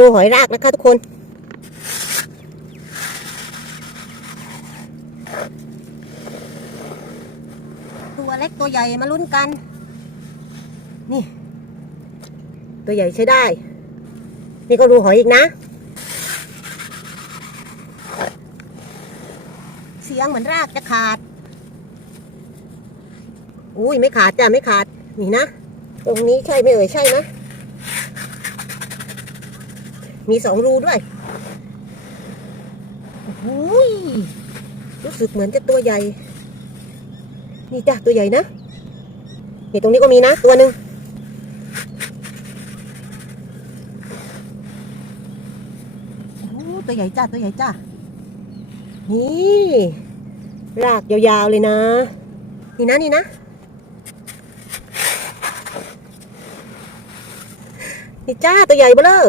รูหอยรากนะคะทุกคน ตัวเล็กตัวใหญ่มาลุ้นกัน นี่ ตัวใหญ่ใช้ได้ นี่ก็รูหอยอีกนะ เสียงเหมือนรากจะขาด อุ้ยไม่ขาดจ้ะไม่ขาด นี่นะ ตรงนี้ใช่ไหมเอ่ยใช่นะ มีสองรูด้วยอุ้ยรู้สึกเหมือนจะตัวใหญ่ นี่จ้ะตัวใหญ่นะนี่ตรงนี้ก็มีนะตัวหนึ่งโอ้ตัวใหญ่จ้าตัวใหญ่จ้านี่รากยาวๆเลยนะ นี่นะนี่นะ นี่จ้าตัวใหญ่เบ้อ